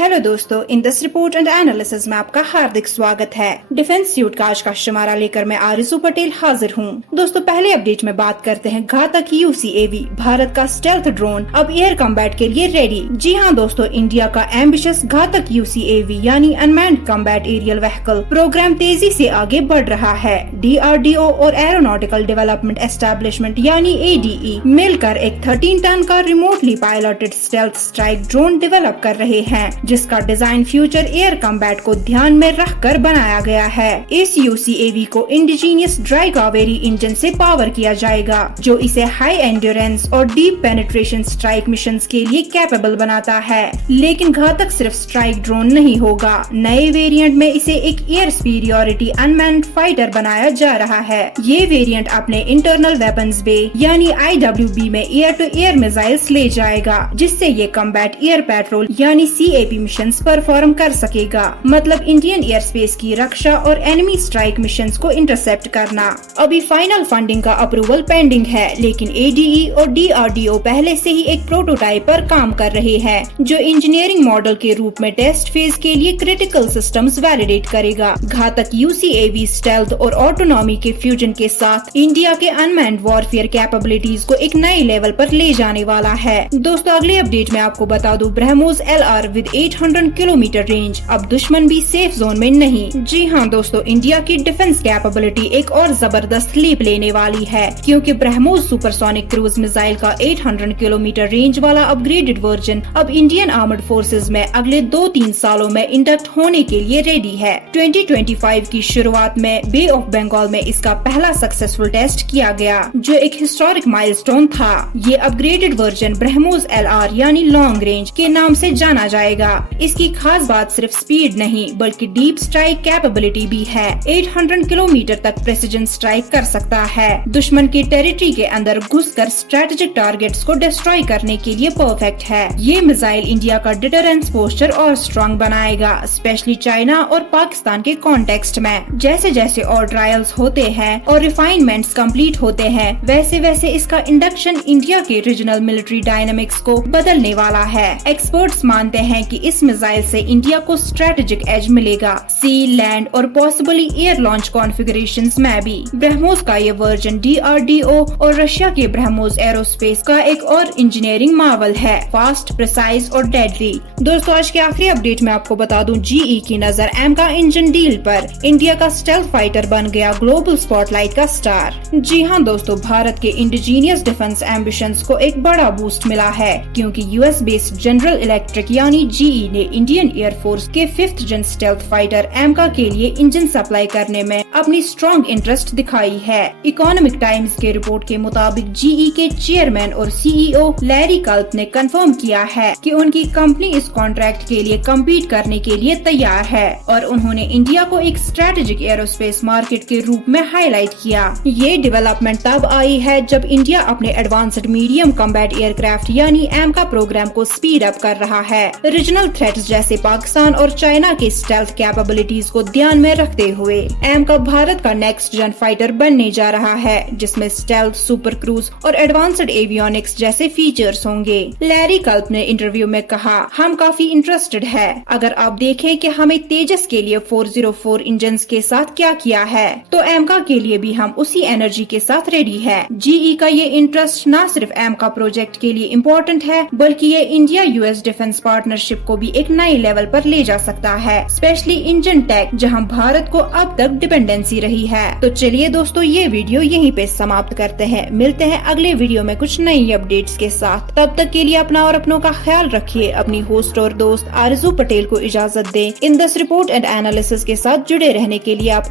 Hello दोस्तों, in this report and analysis में आपका हार्दिक स्वागत है। डिफेंस सूट का आज का शुमारा लेकर मैं आरिज़ू पटेल हाजिर हूँ। दोस्तों, पहले अपडेट में बात करते हैं घातक UCAV भारत का स्टेल्थ ड्रोन अब एयर कॉम्बैट के लिए रेडी। जी हाँ दोस्तों, इंडिया का एम्बिशियस घातक UCAV यानी unmanned combat aerial vehicle programme तेजी से आगे बढ़ रहा है। DRDO और एरोनॉटिकल डेवलपमेंट एस्टेब्लिशमेंट यानी ADE मिलकर एक 13 टन का remotely piloted stealth strike drone develop कर रहे हैं, जिसका डिजाइन फ्यूचर एयर कॉम्बैट को ध्यान में रखकर बनाया गया है। इस UCAV को इंडिजीनियस ड्राई कावेरी इंजन से पावर किया जाएगा, जो इसे हाई एंड्योरेंस और डीप पेनिट्रेशन स्ट्राइक मिशंस के लिए कैपेबल बनाता है। लेकिन घातक सिर्फ स्ट्राइक ड्रोन नहीं होगा, नए वेरिएंट में इसे एक एयर सुपीरियॉरिटी अनमैन्ड फाइटर बनाया जा रहा है। ये वेरिएंट अपने इंटरनल वेपन्स बे यानी IWB में एयर टू एयर मिसाइल्स ले जाएगा, जिससे ये कॉम्बैट एयर पेट्रोल यानी CAP मिशंस परफॉर्म कर सकेगा। मतलब इंडियन एयर स्पेस की रक्षा और एनिमी स्ट्राइक मिशंस को इंटरसेप्ट करना। अभी फाइनल फंडिंग का अप्रूवल पेंडिंग है, लेकिन ADE और DRDO पहले से ही एक प्रोटोटाइप पर काम कर रहे हैं, जो इंजीनियरिंग मॉडल के रूप में टेस्ट फेज के लिए क्रिटिकल सिस्टम्स वैलिडेट करेगा। घातक UCAV स्टेल्थ और ऑटोनॉमी के फ्यूजन के साथ इंडिया के अनमैन्ड वॉरफेयर कैपेबिलिटीज को एक नए लेवल पर ले जाने वाला है। दोस्तों, अगले अपडेट में आपको बता दूं, BrahMos LR with 800 kilometre range, अब दुश्मन भी सेफ जोन में नहीं। जी हाँ दोस्तों, इंडिया की डिफेंस कैपेबिलिटी एक और जबरदस्त लीप लेने वाली है, क्योंकि ब्रह्मोस सुपरसोनिक क्रूज मिसाइल का 800 किलोमीटर रेंज वाला अपग्रेडेड वर्जन अब इंडियन आर्मड फोर्सेज में अगले 2-3 सालों में इंडक्ट होने के लिए रेडी है। 2025 की शुरुआत में बे ऑफ बंगाल में इसका पहला सक्सेसफुल टेस्ट किया गया, जो एक हिस्टोरिक माइलस्टोन था। ये अपग्रेडेड वर्जन ब्रह्मोस LR यानी लॉन्ग रेंज के नाम से जाना जाएगा। इसकी खास बात सिर्फ स्पीड नहीं, बल्कि डीप स्ट्राइक कैपेबिलिटी भी है। 800 किलोमीटर तक प्रेसिजन स्ट्राइक कर सकता है। दुश्मन की टेरिटरी के अंदर घुसकर स्ट्रेटेजिक टारगेट्स को डिस्ट्रॉय करने के लिए परफेक्ट है। ये मिसाइल इंडिया का डिटरेंस पोस्चर और स्ट्रॉन्ग बनाएगा, स्पेशली चाइना और पाकिस्तान के कॉन्टेक्स्ट में। जैसे जैसे और ट्रायल्स होते हैं और रिफाइनमेंट्स कंप्लीट होते हैं, वैसे वैसे इसका इंडक्शन इंडिया के रीजनल मिलिट्री डायनामिक्स को बदलने वाला है। एक्सपर्ट्स मानते हैं कि इस मिसाइल से इंडिया को स्ट्रेटेजिक एज मिलेगा, सी, लैंड और पॉसिबली एयर लॉन्च कॉन्फ़िगरेशंस में भी। ब्रह्मोस का ये वर्जन DRDO और रशिया के ब्रह्मोस एरोस्पेस का एक और इंजीनियरिंग मार्वल है, फास्ट, प्रिसाइज और डेडली। दोस्तों, आज के आखिरी अपडेट में आपको बता दूं, GE की नजर AMCA इंजन डील पर। इंडिया का स्टेल्थ फाइटर बन गया ग्लोबल स्पॉटलाइट का स्टार। जी हाँ दोस्तों, भारत के इंडिजीनियस डिफेंस एम्बिशंस को एक बड़ा बूस्ट मिला है, क्योंकि US बेस्ड जनरल इलेक्ट्रिक यानी GE ने इंडियन एयरफोर्स के 5th जन स्टेल्थ फाइटर AMCA के लिए इंजन सप्लाई करने में अपनी स्ट्रॉन्ग इंटरेस्ट दिखाई है। इकोनॉमिक टाइम्स के रिपोर्ट के मुताबिक GE के चेयरमैन और CEO लैरी कल्प ने कंफर्म किया है कि उनकी कंपनी इस कॉन्ट्रैक्ट के लिए कम्पीट करने के लिए तैयार है, और उन्होंने इंडिया को एक स्ट्रेटेजिक एरोस्पेस मार्केट के रूप में हाईलाइट किया। ये डेवलपमेंट तब आई है जब इंडिया अपने एडवांस्ड मीडियम कॉम्बैट एयरक्राफ्ट यानी AMCA प्रोग्राम को स्पीड अप कर रहा है। रीजनल थ्रेट्स जैसे पाकिस्तान और चाइना के स्टेल्थ कैपेबिलिटीज को ध्यान में रखते हुए AMCA भारत का नेक्स्ट जन फाइटर बनने जा रहा है, जिसमें स्टेल्थ, सुपर क्रूज और एडवांस्ड एवियोनिक्स जैसे फीचर्स होंगे। लैरी कल्प ने इंटरव्यू में कहा, हम काफी इंटरेस्टेड है। अगर आप देखें कि हमें तेजस के लिए 404 इंजन के साथ क्या किया है, तो AMCA के लिए भी हम उसी एनर्जी के साथ रेडी है। GE का ये इंटरेस्ट न सिर्फ AMCA प्रोजेक्ट के लिए इम्पोर्टेंट है, बल्कि ये इंडिया US डिफेंस पार्टनरशिप को भी एक नए लेवल पर ले जा सकता है, स्पेशली इंजन टेक, जहां भारत को अब तक डिपेंडेंसी रही है। तो चलिए दोस्तों, ये वीडियो यहीं पे समाप्त करते हैं। मिलते हैं अगले वीडियो में कुछ नई अपडेट्स के साथ। तब तक के लिए अपना और अपनों का ख्याल रखिए। अपनी होस्ट और दोस्त आरिज़ू पटेल को इजाजत दें। In this report and analysis के साथ जुड़े रहने के लिए आप